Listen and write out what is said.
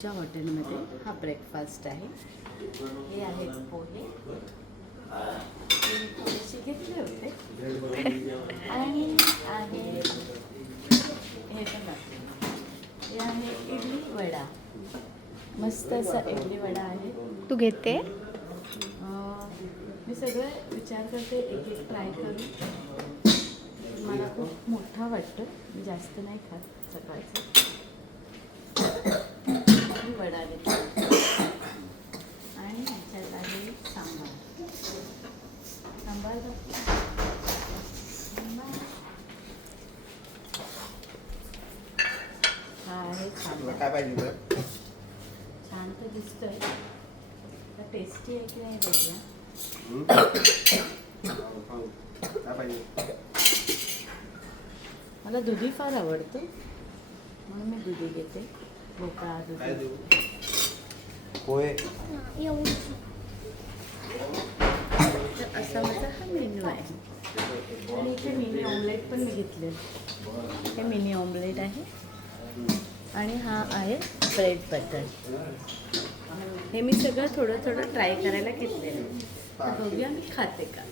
च्या हॉटेलमध्ये हा ब्रेकफास्ट आहे. हे आहेत पोहे. मी थोडेसे घेतले होते आणि आहे हे पण आहे. हे आहे इडली वडा. मस्त असा इडली वडा आहे. तू घेते? मी सगळं विचार करते एक एक ट्राय करून. मला खूप मोठा वाटतो. मी जास्त नाही खात सकाळचं. वडा घेतला आणि ह्याच्यात आहे सांबार. सांबार हा आहे सांबार. काय पाहिजे? छान तर दिसतोय. टेस्टी आहे की नाही बघूया. काय पाहिजे? मला दुधी फार आवडतं म्हणून मी दुधी घेते. भोपळा काय दुधी. देऊ? पोहे. तर असा माझा हा मेन्यू आहे. आणि इथे मिनी ऑमलेट पण मी घेतले. हे मिनी ऑमलेट आहे आणि हा आहे ब्रेड बटर. हे मी सगळं थोडं थोडं ट्राय करायला घेतलेलं आहे. बघूया मी खाते का.